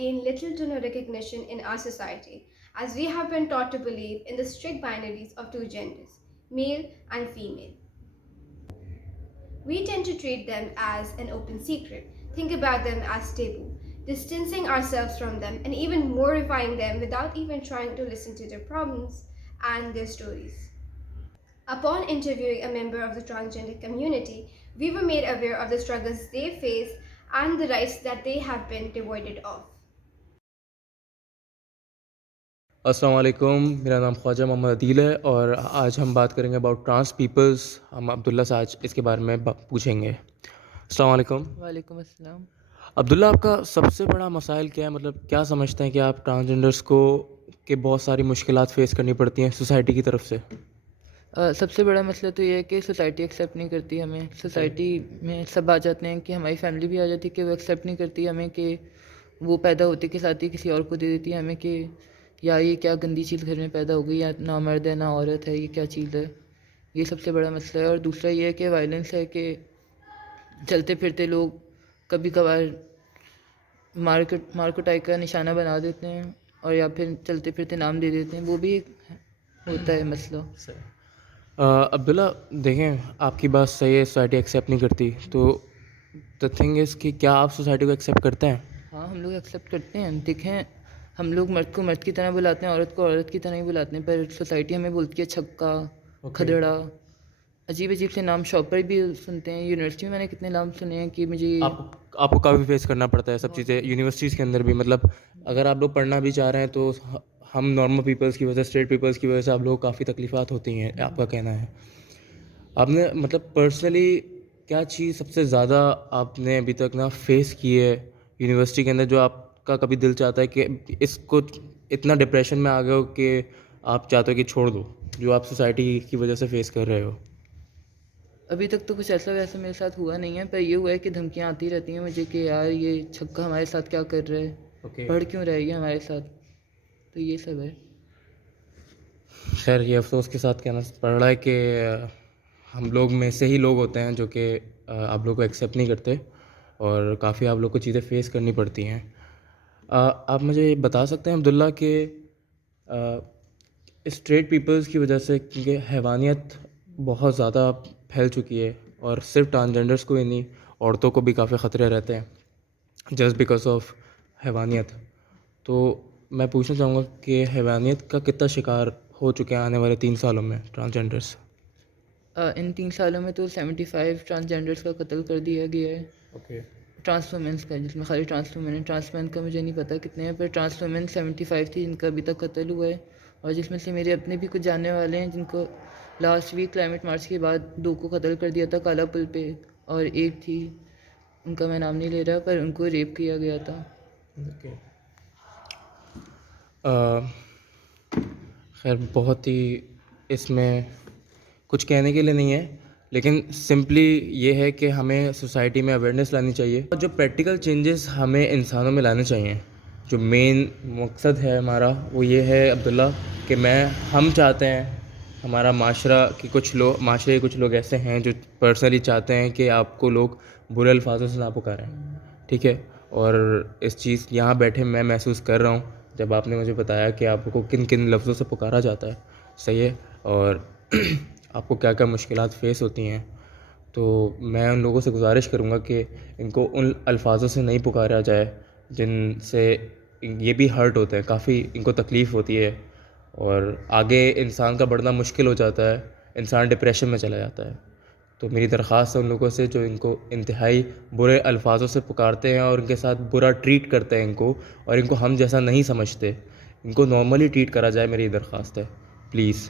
gain little to no recognition in our society, as we have been taught to believe in the strict binaries of two genders, male and female. We tend to treat them as an open secret, think about them as taboo, distancing ourselves from them and even mortifying them without even trying to listen to their problems and their stories. Upon interviewing a member of the transgender community, we were made aware of the struggles they face and the rights that they have been devoid of. السلام علیکم. میرا نام خواجہ محمد عدیل ہے اور آج ہم بات کریں گے اباؤٹ ٹرانس پیپلز. ہم عبداللہ سے آج اس کے بارے میں پوچھیں گے. السلام علیکم. وعلیکم السلام. عبداللہ, آپ کا سب سے بڑا مسائل کیا ہے؟ مطلب کیا سمجھتے ہیں کہ آپ ٹرانسجینڈرس کو کہ بہت ساری مشکلات فیس کرنی پڑتی ہیں سوسائٹی کی طرف سے؟ سب سے بڑا مسئلہ تو یہ ہے کہ سوسائٹی ایکسیپٹ نہیں کرتی ہمیں. سوسائٹی میں سب آ جاتے ہیں کہ ہماری فیملی بھی آ جاتی ہے کہ وہ ایکسیپٹ نہیں کرتی ہمیں, کہ وہ پیدا ہوتے کے ساتھ ہی کسی اور کو دے دیتی ہے ہمیں کہ یا یہ کیا گندی چیز گھر میں پیدا ہو گئی, یا نہ مرد ہے نہ عورت ہے, یہ کیا چیز ہے. یہ سب سے بڑا مسئلہ ہے. اور دوسرا یہ ہے کہ وائلنس ہے, کہ چلتے پھرتے لوگ کبھی کبھار مارکوٹائی کا نشانہ بنا دیتے ہیں اور یا پھر چلتے پھرتے نام دے دیتے ہیں, وہ بھی ہوتا ہے مسئلہ. عبداللہ دیکھیں, آپ کی بات صحیح ہے, سوسائٹی ایکسیپٹ نہیں کرتی, تو دا تھنگ از کہ کیا آپ سوسائٹی کو ایکسیپٹ کرتے ہیں؟ ہاں, ہم لوگ ایکسیپٹ کرتے ہیں. دیکھیں, ہم لوگ مرد کو مرد کی طرح بلاتے ہیں, عورت کو عورت کی طرح ہی بلاتے ہیں, پر سوسائٹی ہمیں بولتی ہے چھکا, کھدڑا, عجیب عجیب سے نام. شاپر بھی سنتے ہیں. یونیورسٹی میں نے کتنے نام سنے ہیں کہ مجھے آپ کو کافی فیس کرنا پڑتا ہے سب چیزیں یونیورسٹیز کے اندر بھی. مطلب اگر آپ لوگ پڑھنا بھی چاہ رہے ہیں تو ہم نارمل پیپلس کی وجہ سے, اسٹریٹ پیپلس کی وجہ سے آپ لوگوں کو کافی تکلیفات ہوتی ہیں, آپ کا کہنا ہے. آپ نے مطلب پرسنلی کیا چیز سب سے زیادہ آپ نے ابھی تک نا فیس کی ہے یونیورسٹی کے اندر, جو آپ کا کبھی دل چاہتا ہے کہ اس کو اتنا ڈپریشن میں آ گئے ہو کہ آپ چاہتے ہو کہ چھوڑ دو, جو آپ سوسائٹی کی وجہ سے فیس کر رہے ہو؟ ابھی تک تو کچھ ایسا ویسا میرے ساتھ ہوا نہیں ہے, پر یہ ہوا ہے کہ دھمکیاں آتی رہتی ہیں مجھے کہ یار یہ چھکا ہمارے ساتھ کیا کر رہا ہے, پڑھ کیوں رہے گی ہمارے ساتھ. تو یہ سب ہے. خیر, یہ افسوس کے ساتھ کہنا پڑ رہا ہے کہ ہم لوگ میں سے ہی لوگ ہوتے ہیں جو کہ آپ لوگ کو ایکسیپٹ نہیں کرتے, اور کافی آپ لوگ کو چیزیں فیس کرنی پڑتی ہیں. آپ مجھے یہ بتا سکتے ہیں عبداللہ کہ اسٹریٹ پیپلز کی وجہ سے, کیونکہ حیوانیت بہت زیادہ پھیل چکی ہے, اور صرف ٹرانسجینڈرس کو ہی نہیں, عورتوں کو بھی کافی خطرے رہتے ہیں جسٹ بیکاز آف حیوانیت. تو میں پوچھنا چاہوں گا کہ حیوانیت کا کتنا شکار ہو چکے ہیں آنے والے 3 سالوں میں ٹرانسجینڈرس؟ ان 3 سالوں میں تو 75 ٹرانسجینڈرس کا قتل کر دیا گیا ہے. اوکے. ٹرانس کا, جس میں خالی ٹرانس کا مجھے نہیں پتہ کتنے ہیں, پر ٹرانس 75 تھی جن کا ابھی تک قتل ہوا ہے, اور جس میں سے میرے اپنے بھی کچھ جاننے والے ہیں جن کو لاسٹ ویک کلائمیٹ مارچ کے بعد 2 کو قتل کر دیا تھا کالا پل پہ, اور ایک تھی ان کا میں نام نہیں لے رہا, پر ان کو ریپ کیا گیا تھا. خیر, بہت ہی اس میں کچھ کہنے کے لیے نہیں ہے, لیکن سمپلی یہ ہے کہ ہمیں سوسائٹی میں اویئرنیس لانی چاہیے, اور جو پریکٹیکل چینجز ہمیں انسانوں میں لانے چاہیے. جو مین مقصد ہے ہمارا وہ یہ ہے عبداللہ کہ ہم چاہتے ہیں, ہمارا معاشرے کے کچھ لوگ ایسے ہیں جو پرسنلی چاہتے ہیں کہ آپ کو لوگ برے الفاظوں سے نہ پکاریں, ٹھیک ہے. اور اس چیز یہاں بیٹھے میں محسوس کر رہا ہوں جب آپ نے مجھے بتایا کہ آپ کو کن کن لفظوں سے پکارا جاتا ہے, صحیح ہے, اور آپ کو کیا کیا مشکلات فیس ہوتی ہیں. تو میں ان لوگوں سے گزارش کروں گا کہ ان کو ان الفاظوں سے نہیں پکارا جائے جن سے یہ بھی ہرٹ ہوتے ہیں, کافی ان کو تکلیف ہوتی ہے, اور آگے انسان کا بڑھنا مشکل ہو جاتا ہے, انسان ڈپریشن میں چلا جاتا ہے. تو میری درخواست ہے ان لوگوں سے جو ان کو انتہائی برے الفاظوں سے پکارتے ہیں اور ان کے ساتھ برا ٹریٹ کرتے ہیں ان کو, اور ان کو ہم جیسا نہیں سمجھتے, ان کو نارملی ٹریٹ کرا جائے, میری درخواست ہے, پلیز.